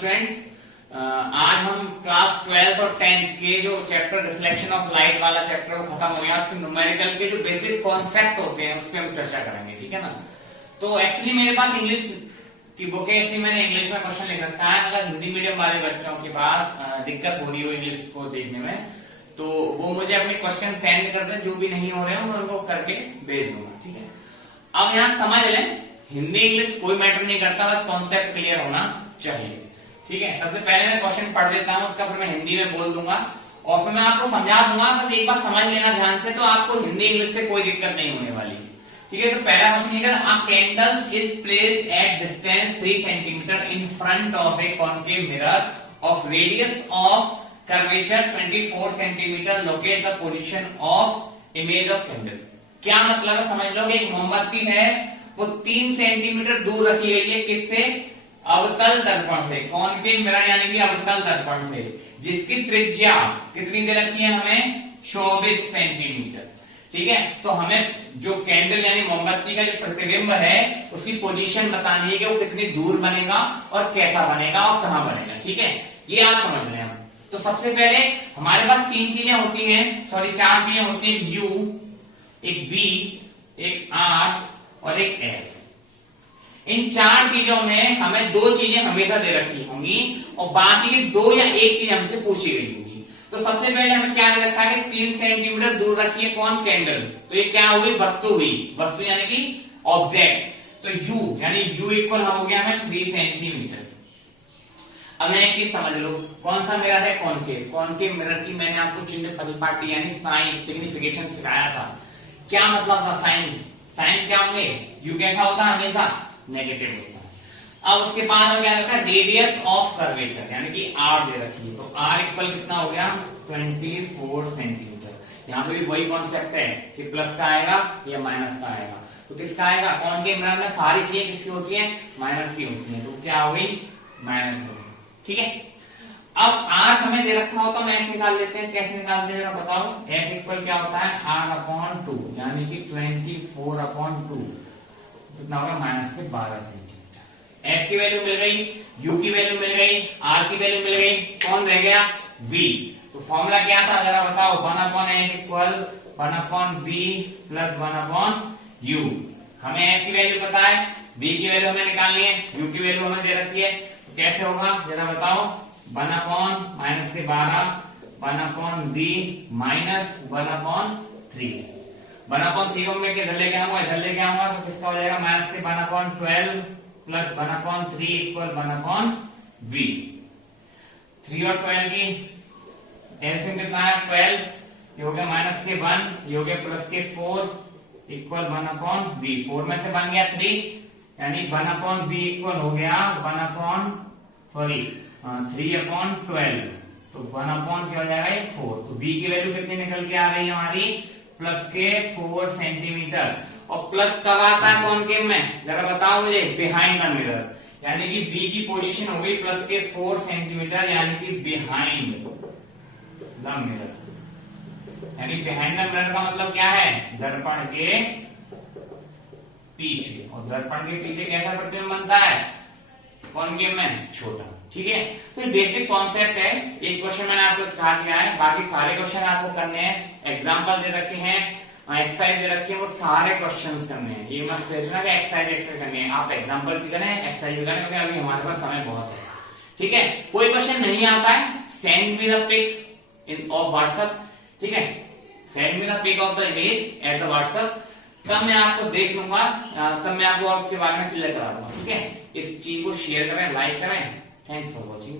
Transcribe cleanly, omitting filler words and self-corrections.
Students, आज हम class 12th और 10th के जो चैप्टर रिफ्लेक्शन ऑफ लाइट वाला चैप्टर वो खत्म हो गया। उसके न्यूमेरिकल के जो बेसिक कॉन्सेप्ट होते हैं उस पर हम चर्चा करेंगे, ठीक है ना। तो एक्चुअली मेरे पास इंग्लिश की बुक है, इसलिए मैंने इंग्लिश में क्वेश्चन लिख रखा है। अगर हिंदी मीडियम वाले बच्चों के पास दिक्कत हो रही हो इंग्लिश को देखने में, तो वो मुझे अपने क्वेश्चन सेंड कर दें, जो भी नहीं हो रहे हो मैं उनको करके भेज दूंगा, ठीक है। अब यहाँ समझ लें, हिंदी इंग्लिश कोई मैटर नहीं करता, बस कॉन्सेप्ट क्लियर होना चाहिए, ठीक है। सबसे पहले मैं क्वेश्चन पढ़ देता हूँ, उसका फिर मैं हिंदी में बोल दूंगा और फिर मैं आपको समझा दूंगा। बस एक बार समझ लेना ध्यान से, तो आपको हिंदी इंग्लिश से कोई दिक्कत नहीं होने वाली, ठीक है। तो पहला क्वेश्चन ये है, अ candle is placed at distance 3 centimetre in front of a concave mirror of radius of curvature 24 centimetre, locate the position of image of candle. क्या मतलब है समझ लो कि एक मोमबत्ती है, वो 3 सेंटीमीटर दूर रखी गई है, किससे? अवतल दर्पण से, कॉन्केव मिरर यानी कि अवतल दर्पण से, जिसकी त्रिज्या कितनी दे रखी है हमें? 24 सेंटीमीटर, ठीक है। तो हमें जो कैंडल यानी मोमबत्ती का जो प्रतिबिंब है उसकी पोजीशन बतानी है कि वो कितनी दूर बनेगा और कैसा बनेगा और कहां बनेगा, ठीक है। ये आप समझ रहे हैं। तो सबसे पहले हमारे पास 3 चीजें होती हैं, सॉरी 4 चीजें होती हैं, यू, एक V, एक R और एक F। इन 4 चीजों में हमें 2 चीजें हमेशा दे रखी होंगी और बाकी 2 या 1 चीज हमसे पूछी गई होगी। तो सबसे पहले हमें क्या दे रखा है कि 3 सेंटीमीटर दूर रखी है कौन? कैंडल। तो ये क्या हुई? वस्तु हुई, वस्तु यानी कि ऑब्जेक्ट। तो U यानी U इक्वल हो गया हमें 3 सेंटीमीटर। अब मैं एक चीज समझ लो, कौन सा मिरर है? कॉन्केव। कॉन्केव मिरर की मैंने आपको चिन्ह परिपाटी यानी साइन सिग्निफिकेशन सिखाया था। क्या मतलब था साइन? साइन क्या होंगे? यू कैसा होता है? हमेशा नेगेटिव होता है। अब उसके बाद में क्या रखा है? रेडियस ऑफ कर्वेचर यानी कि आर दे रखी है। तो आर इक्वल कितना हो गया? 24 सेंटीमीटर। यहाँ पे भी वही कॉन्सेप्ट है कि प्लस का आएगा या माइनस का आएगा। तो किसका आएगा? कॉन्केव मिरर में सारी चीजें किसकी होती है? माइनस की होती है। तो क्या हो गई? माइनस हो गई, ठीक है। अब आर हमें दे रखा हो तो हम एफ निकाल लेते हैं। कैसे निकालते हैं बताओ? एफ इक्वल क्या होता है? R/2 यानी कि 24/2 कितना होगा? माइनस के 12 सेंटीमीटर। एफ की वैल्यू मिल गई, यू की वैल्यू मिल गई, आर की वैल्यू मिल गई, कौन रह गया? वी। तो फॉर्मूला क्या था जरा बताओ? 1/f equal 1/v plus 1/u। हमें एफ की वैल्यू पता है, बी की वैल्यू हमें निकालनी है, यू की वैल्यू हमें दे रखी है। तो कैसे होगा जरा बताओ? 1/माइनस के 12 1/v माइनस 1/3। 1/3 को मैं इधर लेके आऊंगा, इधर लेके आऊंगा तो किसका हो जाएगा? माइनस के 1/12 प्लस 1/3 इक्वल 1/v। 3 और 12 की एलसीएम कितना है? 12। ये हो गया माइनस के 1, ये हो गया प्लस के 4 इक्वल 1/v। 4 में से बन गया 3 यानी 1/v इक्वल हो गया 3/12। तो 1/4 क्या हो जाएगा? 4। तो v की वैल्यू कितनी निकल के आ रही है हमारी? प्लस के 4 सेंटीमीटर। और प्लस कब आता है कॉन्केव में? जरा बताओ मुझे। बिहाइंड द मिरर यानी कि v की पोजीशन हो गई प्लस के 4 सेंटीमीटर यानी कि बिहाइंड द मिरर। यानी बिहाइंड द मिरर का मतलब क्या है? दर्पण के पीछे। और दर्पण के पीछे कैसा प्रतिबिंब बनता है? कॉन्केव में छोटा, ठीक है। तो ये बेसिक कॉन्सेप्ट है। एक क्वेश्चन मैंने आपको सिखा दिया है, बाकी सारे क्वेश्चन आपको करने हैं। एग्जांपल दे रखे हैं, एक्सरसाइज दे रखी है, वो सारे क्वेश्चंस करने हैं। ये मत सोचना कि एक्सरसाइज करनी है। आप एग्जांपल भी करें, एक्सरसाइज भी करें, क्योंकि अभी हमारे पास समय बहुत है, ठीक है। कोई क्वेश्चन नहीं आता है, send me the pic in of WhatsApp, ठीक है। Send me the pic of the image at the WhatsApp, तब मैं आपको देख लूंगा, तब मैं आपको उसके बारे में क्लियर करा दूंगा, ठीक है। इस चीज को शेयर करें, लाइक करें। Thanks for watching.